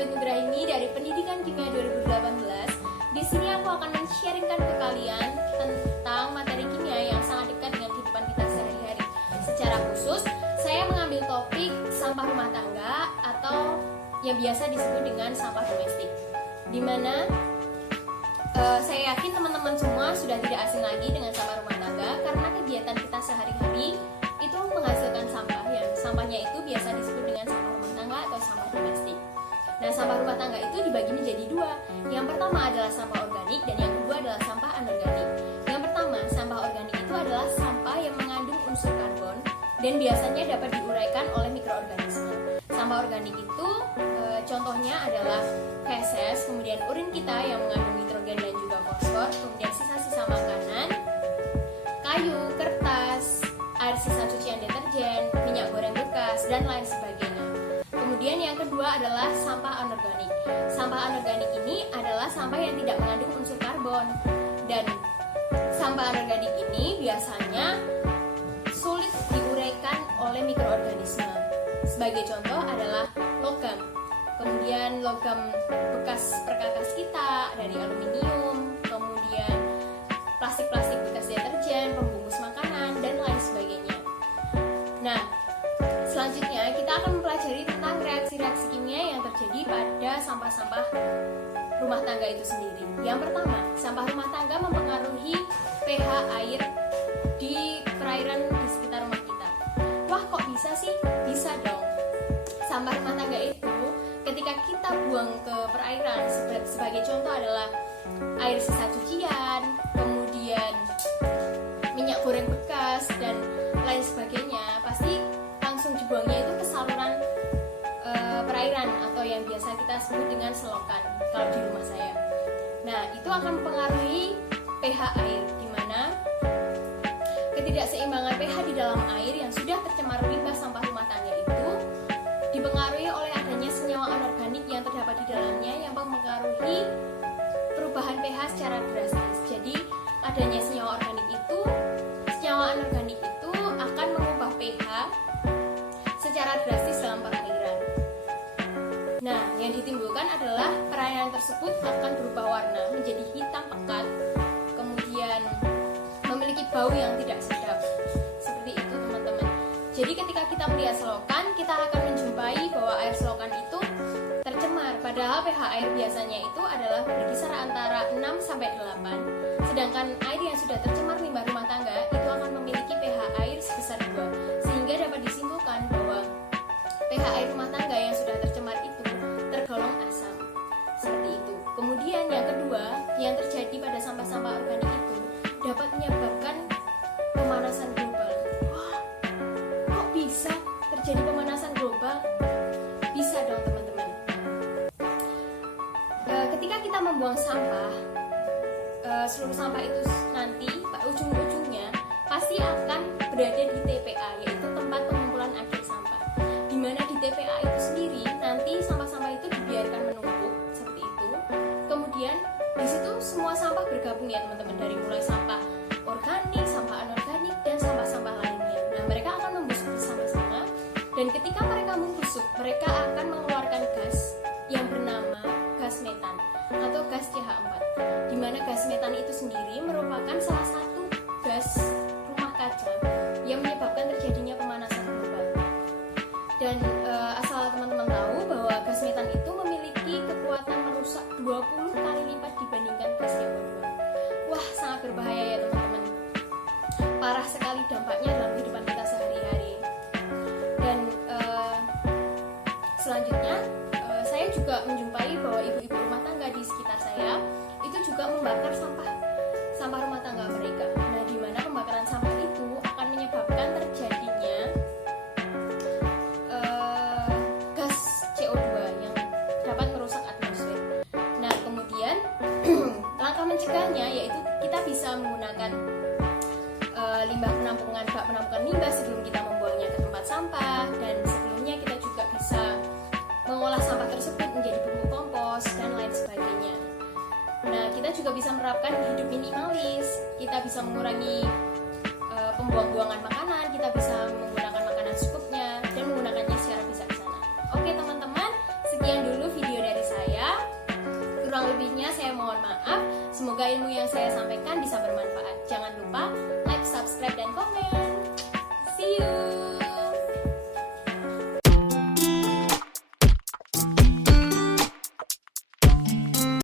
Sobat Nugraini dari Pendidikan Kimia 2018. Di sini aku akan men-sharingkan ke kalian tentang materi kimia yang sangat dekat dengan kehidupan kita sehari-hari. Secara khusus, saya mengambil topik sampah rumah tangga atau yang biasa disebut dengan sampah domestik. Dimana saya yakin teman-teman semua sudah tidak asing lagi dengan sampah rumah tangga karena kegiatan kita sehari-hari itu menghasilkan sampah yang sampahnya itu biasa disebut dengan sampah rumah tangga atau sampah domestik. Nah, sampah rumah tangga itu dibagi menjadi dua. Yang pertama adalah sampah organik dan yang kedua adalah sampah anorganik. Yang pertama, sampah organik itu adalah sampah yang mengandung unsur karbon dan biasanya dapat diuraikan oleh mikroorganisme. Sampah organik itu contohnya adalah feses, kemudian urin kita yang mengandung nitrogen dan juga fosfor, kemudian sisa-sisa makanan, kayu, kertas, air sisa cucian deterjen, minyak goreng bekas, dan lain sebagainya. Kemudian yang kedua adalah sampah anorganik. Sampah anorganik ini adalah sampah yang tidak mengandung unsur karbon. Dan sampah anorganik ini biasanya sulit diuraikan oleh mikroorganisme. Sebagai contoh adalah logam. Kemudian logam bekas perkakas kita dari aluminium, kemudian plastik-plastik bekas deterjen, pembungkus makanan, dan lain sebagainya. Nah, selanjutnya kita akan mempelajari tentang reaksi-reaksi kimia yang terjadi pada sampah-sampah rumah tangga itu sendiri. Yang pertama, sampah rumah tangga mempengaruhi pH air di perairan di sekitar rumah kita. Wah, kok bisa sih? Bisa dong. Sampah rumah tangga itu ketika kita buang ke perairan, sebagai contoh adalah air sisa cucian, kemudian minyak goreng bekas, dan lain sebagainya, pasti langsung dibuangnya itu ke saluran perairan atau yang biasa kita sebut dengan selokan kalau di rumah saya. Nah, itu akan mempengaruhi pH air, di mana ketidakseimbangan pH di dalam air yang sudah tercemar limbah sampah rumah tangga itu dipengaruhi oleh adanya senyawa anorganik yang terdapat di dalamnya yang mempengaruhi perubahan pH secara drastis. Jadi, adanya senyawa anorganik itu akan mengubah pH secara drastis dalam perairan. Nah, yang ditimbulkan adalah perairan tersebut akan berubah warna menjadi hitam pekat, kemudian memiliki bau yang tidak sedap. Seperti itu, teman-teman. Jadi ketika kita melihat selokan, kita akan menjumpai bahwa air selokan itu tercemar, padahal pH air biasanya itu adalah berkisar antara 6 sampai 8. Sedangkan air yang sudah tercemar limbah rumah tangga itu akan memiliki pH air sebesar 2, sehingga dapat disimpulkan bahwa pH air rumah tangga yang sudah tercemar itu tergolong asam. Seperti itu. Kemudian yang kedua, yang terjadi pada sampah-sampah organik itu dapat menyebabkan pemanasan global. Wah, kok bisa terjadi pemanasan global? Bisa dong, teman-teman. Ketika kita membuang sampah, seluruh sampah itu nanti ujung-ujungnya pasti akan berada di TPA, yaitu tempat pengumpulan akhir sampah. Di mana di TPA itu sendiri nanti sampah-sampah itu dibiarkan menumpuk seperti itu. Kemudian di situ semua sampah bergabung ya, teman-teman, dari mulai sampah organik, sampah anorganik, dan sampah-sampah lainnya. Nah, mereka akan membusuk bersama-sama, dan ketika mereka membusuk, mereka akan mengeluarkan gas yang bernama gas metan atau gas CH4, di mana gas metan itu sendiri merupakan salah satu gas rumah kaca yang menyebabkan terjadinya pemanasan global. Dan asal teman-teman tahu bahwa gas metan itu memiliki kekuatan merusak 20 kali lipat dibandingkan gas yang berbuang. Wah, sangat berbahaya ya, teman-teman. Parah sekali dampaknya dalam kehidupan kita sehari-hari. Dan selanjutnya saya juga menjumpai bahwa ibu-ibu rumah tangga di sekitar saya itu juga membakar sampah rumah tangga mereka. Nah, di mana pembakaran sampah itu akan menyebabkan terjadinya gas CO2 yang dapat merusak atmosfer. Nah, kemudian langkah mencegahnya yaitu kita bisa menggunakan bak penampungan limbah sebelum kita membuangnya ke tempat sampah, dan sebelumnya kita juga bisa mengolah sampah tersebut menjadi pupuk kompos dan lain sebagainya. Nah, kita juga bisa menerapkan hidup minimalis. Kita bisa mengurangi Kurang lebihnya saya mohon maaf. Semoga ilmu yang saya sampaikan bisa bermanfaat. Jangan lupa